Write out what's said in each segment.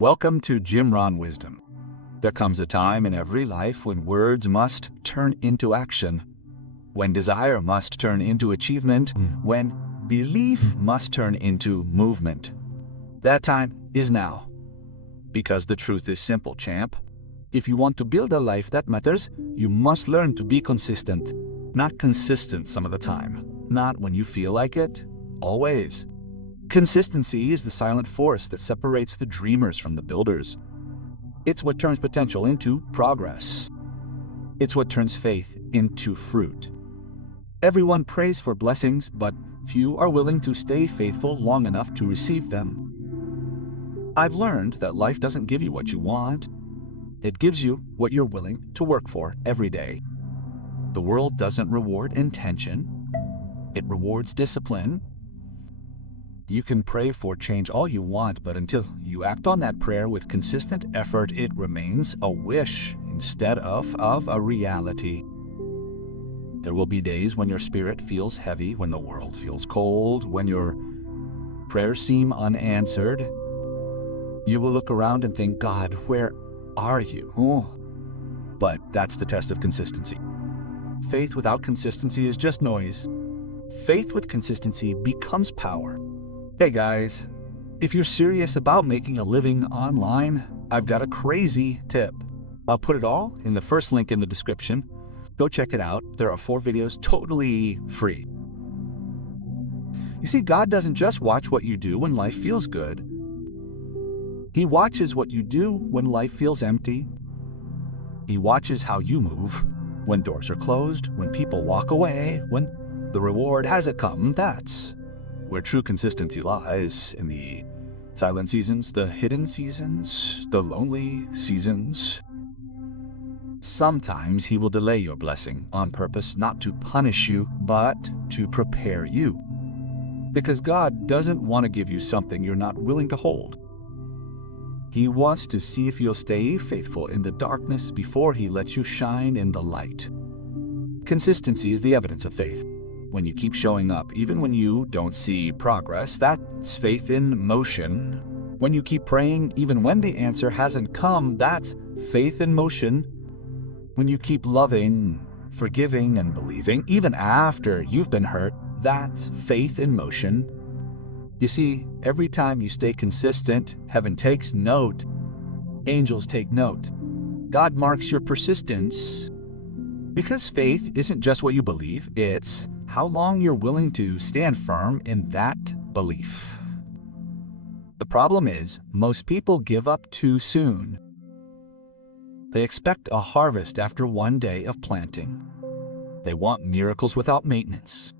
Welcome to Jim Rohn Wisdom. There comes a time in every life when words must turn into action, when desire must turn into achievement, when belief must turn into movement. That time is now. Because the truth is simple, champ. If you want to build a life that matters, you must learn to be consistent. Not consistent some of the time. Not when you feel like it. Always. Consistency is the silent force that separates the dreamers from the builders. It's what turns potential into progress. It's what turns faith into fruit. Everyone prays for blessings, but few are willing to stay faithful long enough to receive them. I've learned that life doesn't give you what you want. It gives you what you're willing to work for every day. The world doesn't reward intention. It rewards discipline. You can pray for change all you want, but until you act on that prayer with consistent effort, it remains a wish instead of a reality. There will be days when your spirit feels heavy, when the world feels cold, when your prayers seem unanswered. You will look around and think, God, where are you? But that's the test of consistency. Faith without consistency is just noise. Faith with consistency becomes power. Hey guys, if you're serious about making a living online, I've got a crazy tip. I'll put it all in the first link in the description. Go check it out. There are 4 videos totally free. You see, God doesn't just watch what you do when life feels good. He watches what you do when life feels empty. He watches how you move when doors are closed, when people walk away, when the reward hasn't come. That's where true consistency lies, in the silent seasons, the hidden seasons, the lonely seasons. Sometimes he will delay your blessing on purpose, not to punish you, but to prepare you. Because God doesn't want to give you something you're not willing to hold. He wants to see if you'll stay faithful in the darkness before he lets you shine in the light. Consistency is the evidence of faith. When you keep showing up, even when you don't see progress, that's faith in motion. When you keep praying, even when the answer hasn't come, that's faith in motion. When you keep loving, forgiving, and believing, even after you've been hurt, that's faith in motion. You see, every time you stay consistent, heaven takes note. Angels take note. God marks your persistence. Because faith isn't just what you believe, it's how long you're willing to stand firm in that belief. The problem is, most people give up too soon. They expect a harvest after one day of planting. They want miracles without maintenance.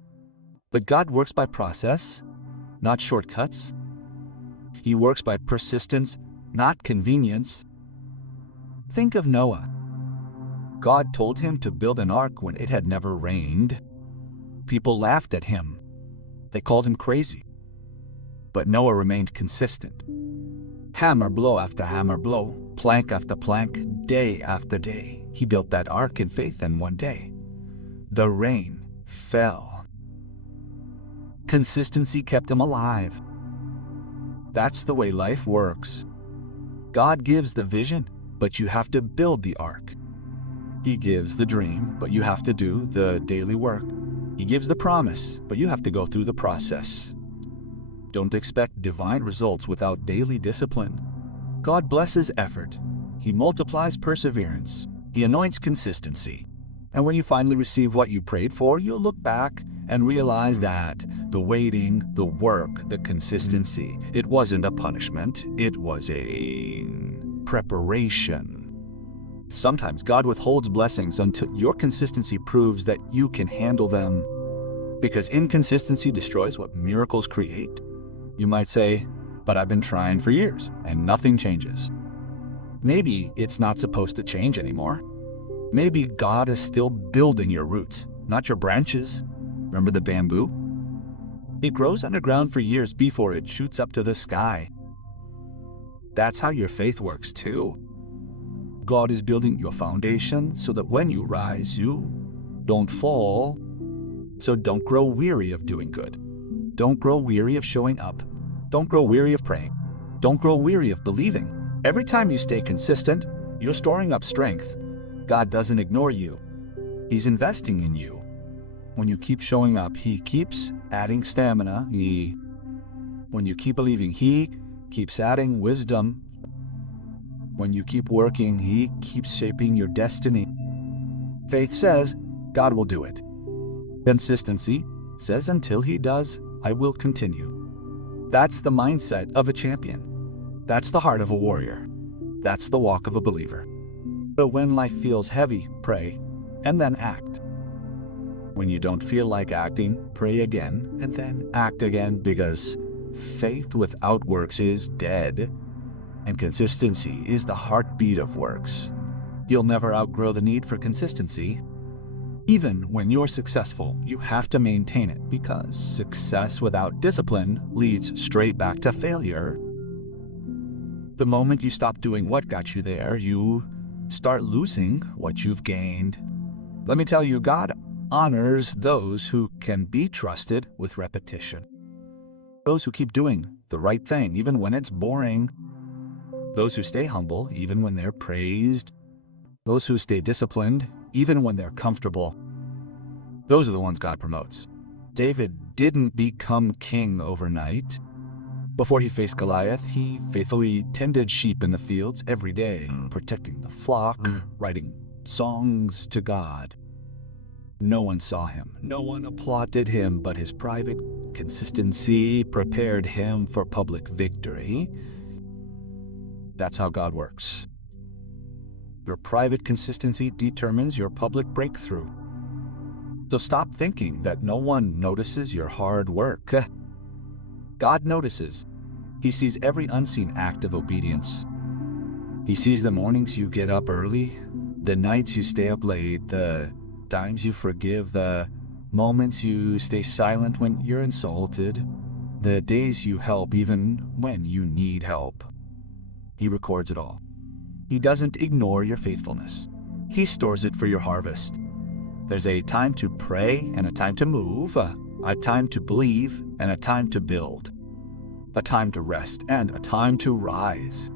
But God works by process, not shortcuts. He works by persistence, not convenience. Think of Noah. God told him to build an ark when it had never rained. People laughed at him. They called him crazy. But Noah remained consistent. Hammer blow after hammer blow, plank after plank, day after day. He built that ark in faith, and one day, the rain fell. Consistency kept him alive. That's the way life works. God gives the vision, but you have to build the ark. He gives the dream, but you have to do the daily work. He gives the promise, but you have to go through the process. Don't expect divine results without daily discipline. God blesses effort. He multiplies perseverance. He anoints consistency. And when you finally receive what you prayed for, you'll look back and realize that the waiting, the work, the consistency, it wasn't a punishment. It was a preparation. Sometimes God withholds blessings until your consistency proves that you can handle them. Because inconsistency destroys what miracles create. You might say, but I've been trying for years and nothing changes. Maybe it's not supposed to change anymore. Maybe God is still building your roots, not your branches. Remember the bamboo? It grows underground for years before it shoots up to the sky. That's how your faith works too. God is building your foundation so that when you rise, you don't fall. So don't grow weary of doing good. Don't grow weary of showing up. Don't grow weary of praying. Don't grow weary of believing. Every time you stay consistent, you're storing up strength. God doesn't ignore you. He's investing in you. When you keep showing up, He keeps adding stamina. When you keep believing, He keeps adding wisdom. When you keep working, He keeps shaping your destiny. Faith says, God will do it. Consistency says, until He does, I will continue. That's the mindset of a champion. That's the heart of a warrior. That's the walk of a believer. But when life feels heavy, pray, and then act. When you don't feel like acting, pray again, and then act again, because faith without works is dead, and consistency is the heartbeat of works. You'll never outgrow the need for consistency. Even when you're successful, you have to maintain it, because success without discipline leads straight back to failure. The moment you stop doing what got you there, you start losing what you've gained. Let me tell you, God honors those who can be trusted with repetition. Those who keep doing the right thing, even when it's boring. Those who stay humble, even when they're praised. Those who stay disciplined, even when they're comfortable. Those are the ones God promotes. David didn't become king overnight. Before he faced Goliath, he faithfully tended sheep in the fields every day, protecting the flock, writing songs to God. No one saw him. No one applauded him, but his private consistency prepared him for public victory. That's how God works. Your private consistency determines your public breakthrough. So stop thinking that no one notices your hard work. God notices. He sees every unseen act of obedience. He sees the mornings you get up early, the nights you stay up late, the times you forgive, the moments you stay silent when you're insulted, the days you help even when you need help. He records it all. He doesn't ignore your faithfulness. He stores it for your harvest. There's a time to pray and a time to move, a time to believe and a time to build, a time to rest and a time to rise.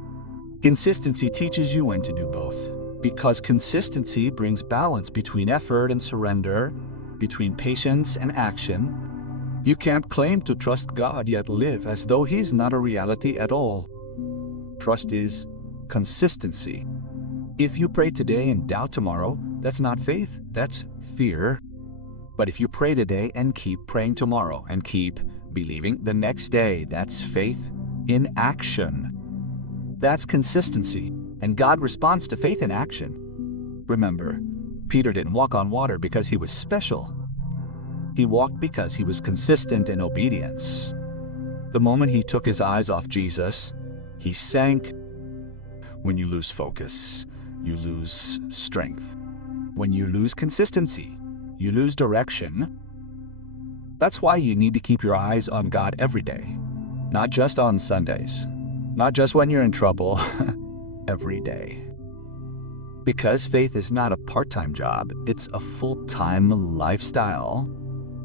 Consistency teaches you when to do both, because consistency brings balance between effort and surrender, between patience and action. You can't claim to trust God yet live as though He's not a reality at all. Trust is consistency. If you pray today and doubt tomorrow, that's not faith, that's fear. But if you pray today and keep praying tomorrow and keep believing the next day, that's faith in action. That's consistency, and God responds to faith in action. Remember, Peter didn't walk on water because he was special. He walked because he was consistent in obedience. The moment he took his eyes off Jesus, he sank. When you lose focus, you lose strength. When you lose consistency, you lose direction. That's why you need to keep your eyes on God every day, not just on Sundays, not just when you're in trouble, every day. Because faith is not a part-time job, it's a full-time lifestyle.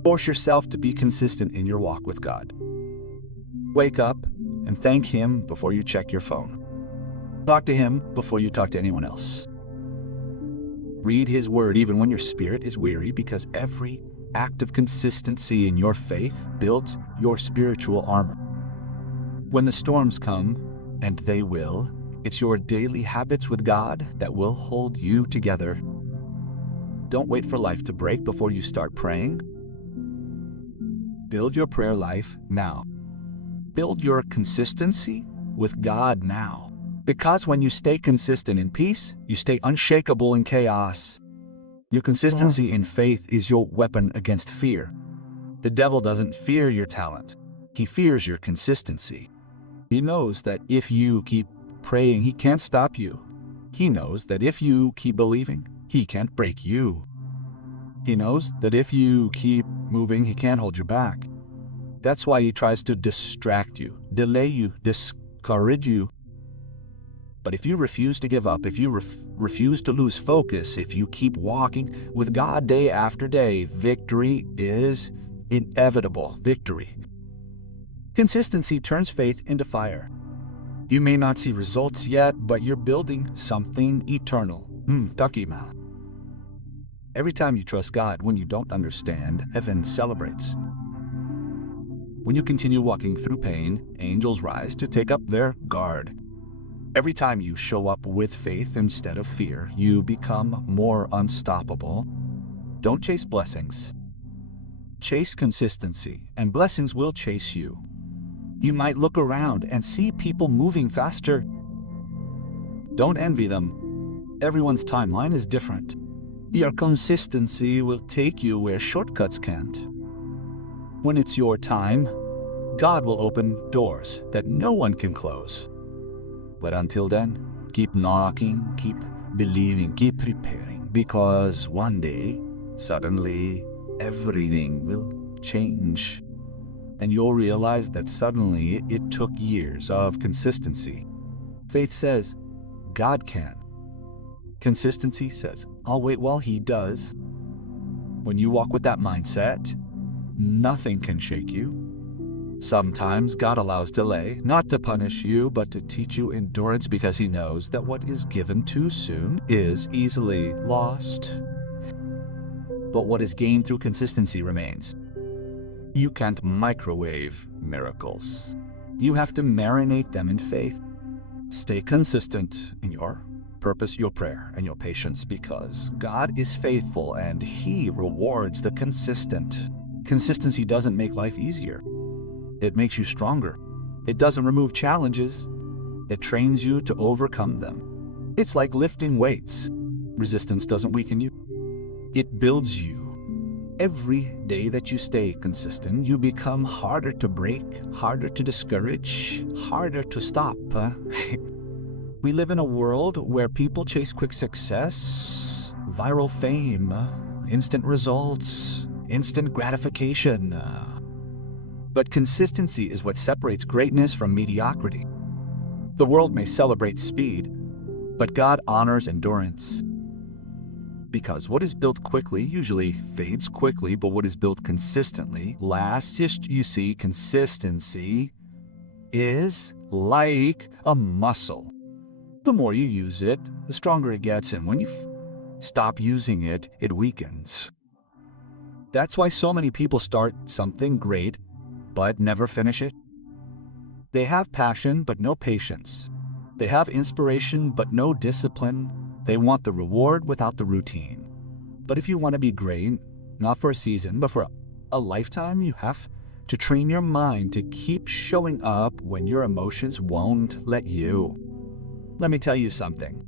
Force yourself to be consistent in your walk with God. Wake up and thank Him before you check your phone. Talk to Him before you talk to anyone else. Read His Word even when your spirit is weary, because every act of consistency in your faith builds your spiritual armor. When the storms come, and they will, it's your daily habits with God that will hold you together. Don't wait for life to break before you start praying. Build your prayer life now. Build your consistency with God now. Because when you stay consistent in peace, you stay unshakable in chaos. Your consistency in faith is your weapon against fear. The devil doesn't fear your talent. He fears your consistency. He knows that if you keep praying, he can't stop you. He knows that if you keep believing, he can't break you. He knows that if you keep moving, he can't hold you back. That's why he tries to distract you, delay you, discourage you. But if you refuse to give up, if you refuse to lose focus, if you keep walking with God day after day, victory is inevitable. Victory. Consistency turns faith into fire. You may not see results yet, but you're building something eternal. Takima. Every time you trust God when you don't understand, heaven celebrates. When you continue walking through pain, angels rise to take up their guard. Every time you show up with faith instead of fear, you become more unstoppable. Don't chase blessings. Chase consistency, and blessings will chase you. You might look around and see people moving faster. Don't envy them. Everyone's timeline is different. Your consistency will take you where shortcuts can't. When it's your time, God will open doors that no one can close. But until then, keep knocking, keep believing, keep preparing, because one day, suddenly, everything will change. And you'll realize that suddenly it took years of consistency. Faith says, God can. Consistency says, I'll wait while He does. When you walk with that mindset, nothing can shake you. Sometimes God allows delay, not to punish you, but to teach you endurance, because He knows that what is given too soon is easily lost. But what is gained through consistency remains. You can't microwave miracles. You have to marinate them in faith. Stay consistent in your purpose, your prayer, and your patience, because God is faithful and He rewards the consistent. Consistency doesn't make life easier. It makes you stronger. It doesn't remove challenges. It trains you to overcome them. It's like lifting weights. Resistance doesn't weaken you. It builds you. Every day that you stay consistent, you become harder to break, harder to discourage, harder to stop. We live in a world where people chase quick success, viral fame, instant results, instant gratification. But consistency is what separates greatness from mediocrity. The world may celebrate speed, but God honors endurance. Because what is built quickly usually fades quickly, but what is built consistently lasts. You see, consistency is like a muscle. The more you use it, the stronger it gets, and when you stop using it, it weakens. That's why so many people start something great, but never finish it. They have passion, but no patience. They have inspiration, but no discipline. They want the reward without the routine. But if you want to be great, not for a season, but for a lifetime, you have to train your mind to keep showing up when your emotions won't let you. Let me tell you something.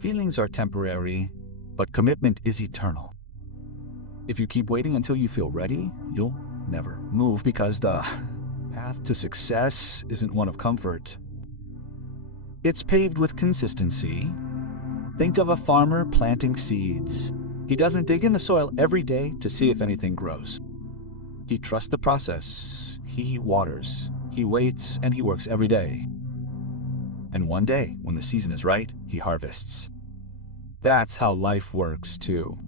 Feelings are temporary, but commitment is eternal. If you keep waiting until you feel ready, you'll never move, because the path to success isn't one of comfort. It's paved with consistency. Think of a farmer planting seeds. He doesn't dig in the soil every day to see if anything grows. He trusts the process. He waters, he waits, and he works every day. And one day, when the season is right, he harvests. That's how life works too.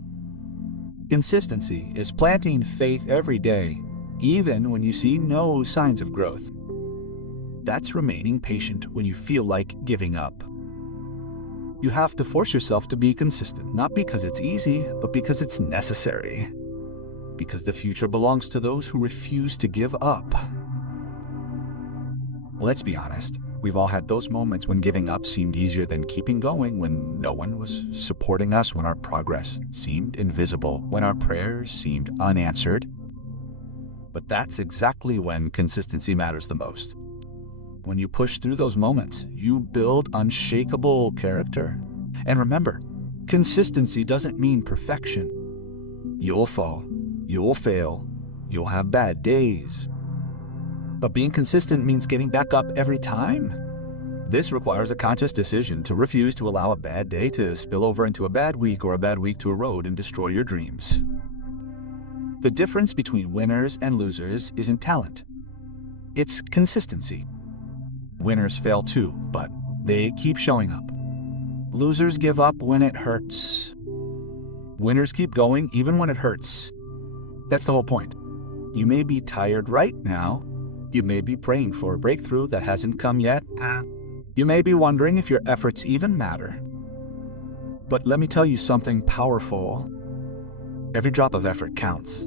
Consistency is planting faith every day, even when you see no signs of growth. That's remaining patient when you feel like giving up. You have to force yourself to be consistent, not because it's easy, but because it's necessary. Because the future belongs to those who refuse to give up. Let's be honest, we've all had those moments when giving up seemed easier than keeping going, when no one was supporting us, when our progress seemed invisible, when our prayers seemed unanswered. But that's exactly when consistency matters the most. When you push through those moments, you build unshakable character. And remember, consistency doesn't mean perfection. You'll fall, you'll fail, you'll have bad days. But being consistent means getting back up every time. This requires a conscious decision to refuse to allow a bad day to spill over into a bad week, or a bad week to erode and destroy your dreams. The difference between winners and losers isn't talent. It's consistency. Winners fail too, but they keep showing up. Losers give up when it hurts. Winners keep going even when it hurts. That's the whole point. You may be tired right now, You may be praying for a breakthrough that hasn't come yet. You may be wondering if your efforts even matter. But let me tell you something powerful. Every drop of effort counts.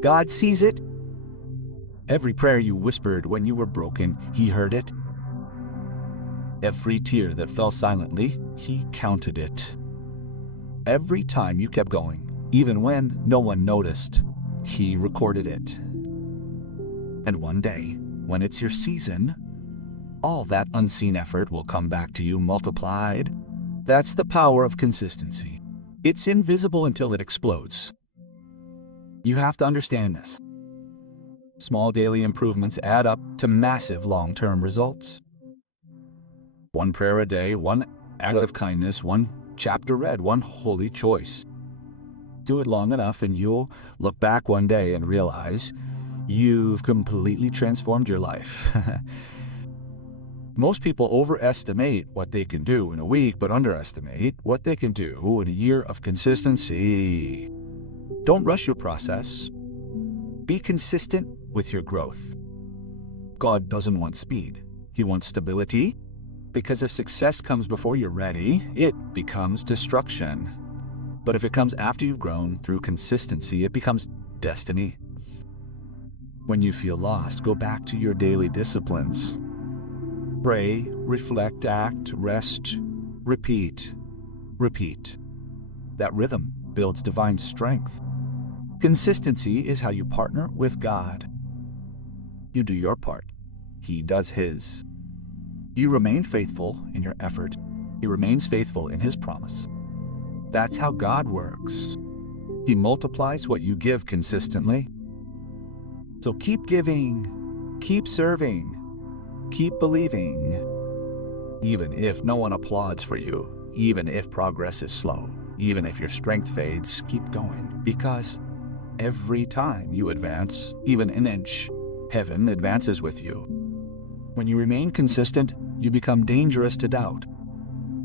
God sees it. Every prayer you whispered when you were broken, He heard it. Every tear that fell silently, He counted it. Every time you kept going, even when no one noticed, He recorded it. And one day, when it's your season, all that unseen effort will come back to you multiplied. That's the power of consistency. It's invisible until it explodes. You have to understand this. Small daily improvements add up to massive long-term results. One prayer a day, one act of kindness, one chapter read, one holy choice. Do it long enough and you'll look back one day and realize you've completely transformed your life. Most people overestimate what they can do in a week, but underestimate what they can do in a year of consistency. Don't rush your process. Be consistent with your growth. God doesn't want speed. He wants stability. Because if success comes before you're ready, it becomes destruction. But if it comes after you've grown through consistency, it becomes destiny. When you feel lost, go back to your daily disciplines. Pray, reflect, act, rest, repeat, repeat. That rhythm builds divine strength. Consistency is how you partner with God. You do your part. He does His. You remain faithful in your effort. He remains faithful in His promise. That's how God works. He multiplies what you give consistently. So keep giving, keep serving, keep believing. Even if no one applauds for you, even if progress is slow, even if your strength fades, keep going. Because every time you advance, even an inch, heaven advances with you. When you remain consistent, you become dangerous to doubt.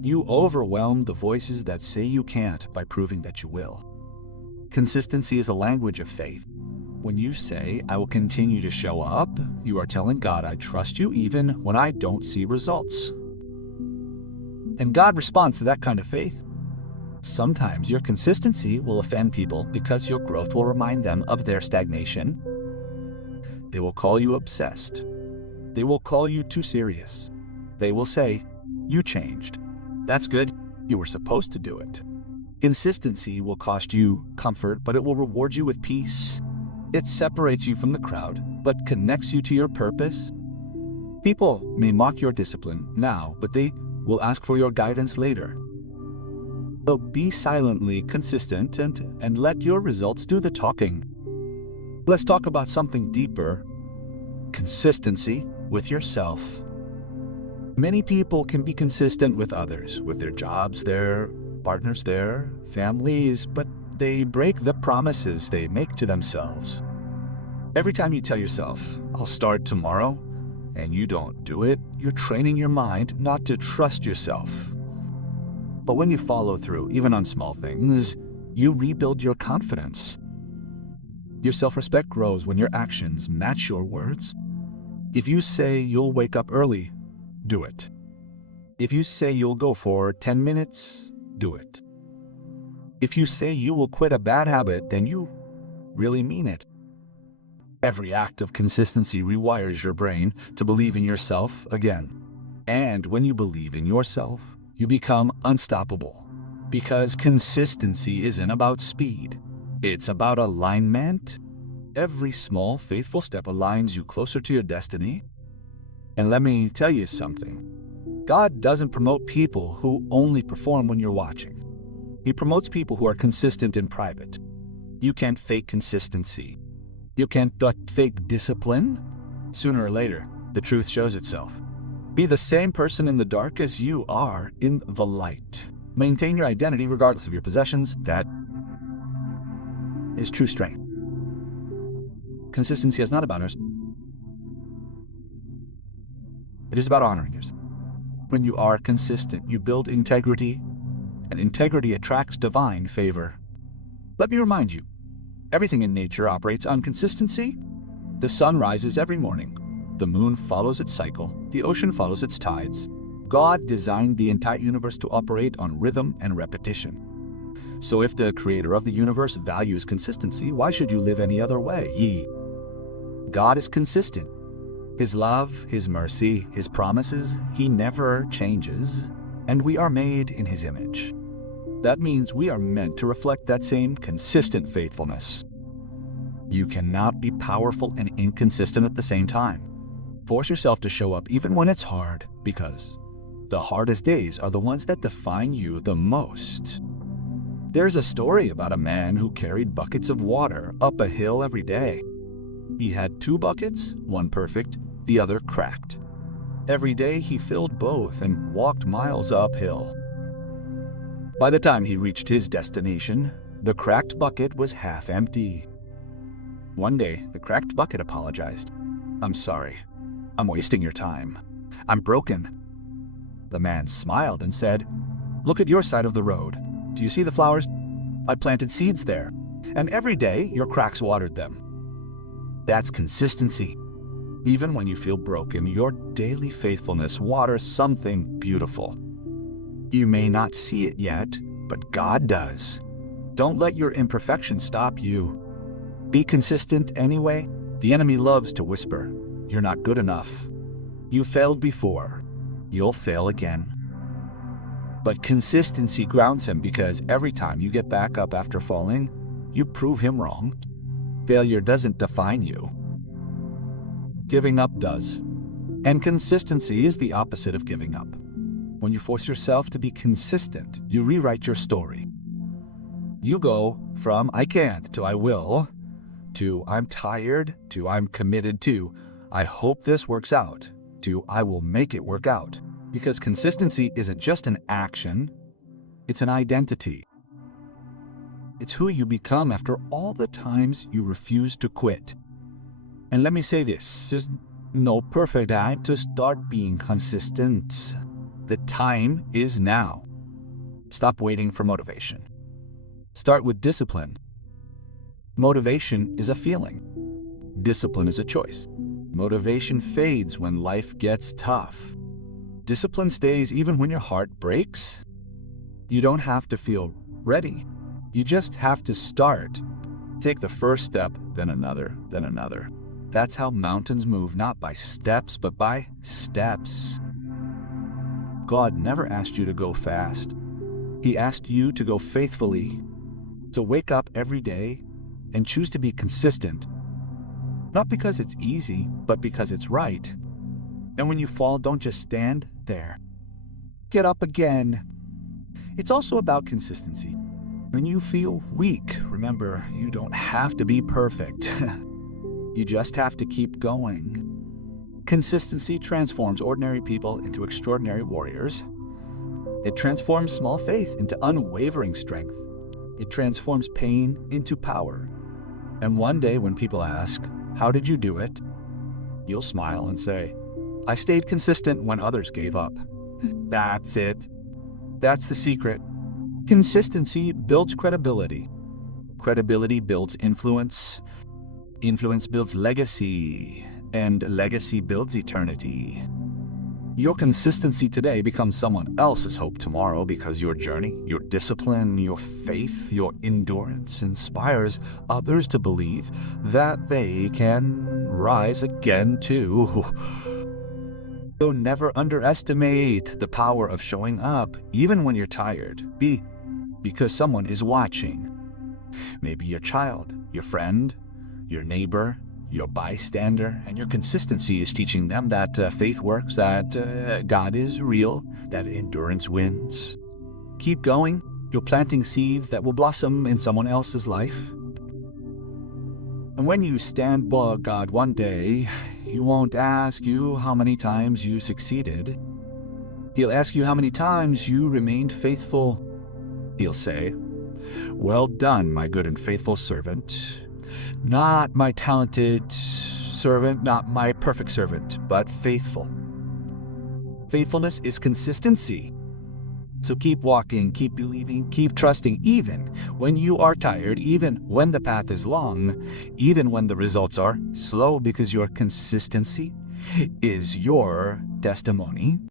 You overwhelm the voices that say you can't by proving that you will. Consistency is a language of faith. When you say, I will continue to show up, you are telling God, I trust you even when I don't see results. And God responds to that kind of faith. Sometimes your consistency will offend people because your growth will remind them of their stagnation. They will call you obsessed. They will call you too serious. They will say, you changed. That's good. You were supposed to do it. Consistency will cost you comfort, but it will reward you with peace. It separates you from the crowd, but connects you to your purpose. People may mock your discipline now, but they will ask for your guidance later. So be silently consistent and let your results do the talking. Let's talk about something deeper. Consistency with yourself. Many people can be consistent with others, with their jobs, their partners, their families, but they break the promises they make to themselves. Every time you tell yourself, I'll start tomorrow, and you don't do it, you're training your mind not to trust yourself. But when you follow through, even on small things, you rebuild your confidence. Your self-respect grows when your actions match your words. If you say you'll wake up early, do it. If you say you'll go for 10 minutes, do it. If you say you will quit a bad habit, then you really mean it. Every act of consistency rewires your brain to believe in yourself again. And when you believe in yourself, you become unstoppable. Because consistency isn't about speed. It's about alignment. Every small, faithful step aligns you closer to your destiny. And let me tell you something. God doesn't promote people who only perform when you're watching. He promotes people who are consistent in private. You can't fake consistency. You can't fake discipline. Sooner or later, the truth shows itself. Be the same person in the dark as you are in the light. Maintain your identity regardless of your possessions. That is true strength. Consistency is not about us. It is about honoring yourself. When you are consistent, you build integrity, and integrity attracts divine favor. Let me remind you, everything in nature operates on consistency. The sun rises every morning, The moon follows its cycle. The ocean follows its tides. God designed the entire universe to operate on rhythm and repetition. So if the creator of the universe values consistency, why should you live any other way? God is consistent. His love, His mercy, His promises, He never changes, and we are made in His image. That means we are meant to reflect that same consistent faithfulness. You cannot be powerful and inconsistent at the same time. Force yourself to show up even when it's hard, because the hardest days are the ones that define you the most. There's a story about a man who carried buckets of water up a hill every day. He had 2 buckets, one perfect, the other cracked. Every day he filled both and walked miles uphill. By the time he reached his destination, the cracked bucket was half empty. One day, the cracked bucket apologized. "I'm sorry. I'm wasting your time. I'm broken." The man smiled and said, "Look at your side of the road. Do you see the flowers? I planted seeds there, and every day your cracks watered them." That's consistency. Even when you feel broken, your daily faithfulness waters something beautiful. You may not see it yet, but God does. Don't let your imperfection stop you. Be consistent anyway. The enemy loves to whisper, "You're not good enough. You failed before. You'll fail again." But consistency grounds him, because every time you get back up after falling, you prove him wrong. Failure doesn't define you. Giving up does. And consistency is the opposite of giving up. When you force yourself to be consistent, you rewrite your story. You go from "I can't" to "I will," to "I'm tired," to "I'm committed," to "I hope this works out," to "I will make it work out." Because consistency isn't just an action, it's an identity. It's who you become after all the times you refuse to quit. And let me say this, there's no perfect time to start being consistent. The time is now. Stop waiting for motivation. Start with discipline. Motivation is a feeling. Discipline is a choice. Motivation fades when life gets tough. Discipline stays even when your heart breaks. You don't have to feel ready. You just have to start. Take the first step, then another, then another. That's how mountains move, not by steps, but by steps. God never asked you to go fast. He asked you to go faithfully. So wake up every day and choose to be consistent. Not because it's easy, but because it's right. And when you fall, don't just stand there. Get up again. It's also about consistency. When you feel weak, remember, you don't have to be perfect. You just have to keep going. Consistency transforms ordinary people into extraordinary warriors. It transforms small faith into unwavering strength. It transforms pain into power. And one day when people ask, "How did you do it?" you'll smile and say, "I stayed consistent when others gave up." That's it. That's the secret. Consistency builds credibility. Credibility builds influence. Influence builds legacy. And legacy builds eternity. Your consistency today becomes someone else's hope tomorrow, because your journey, your discipline, your faith, your endurance inspires others to believe that they can rise again too. So never underestimate the power of showing up, even when you're tired. Because someone is watching. Maybe your child, your friend, your neighbor, your bystander, and your consistency is teaching them that faith works, that God is real, that endurance wins. Keep going. You're planting seeds that will blossom in someone else's life. And when you stand before God one day, He won't ask you how many times you succeeded. He'll ask you how many times you remained faithful. He'll say, "Well done, my good and faithful servant. Not my talented servant, not my perfect servant, but faithful." Faithfulness is consistency. So keep walking, keep believing, keep trusting, even when you are tired, even when the path is long, even when the results are slow, because your consistency is your testimony.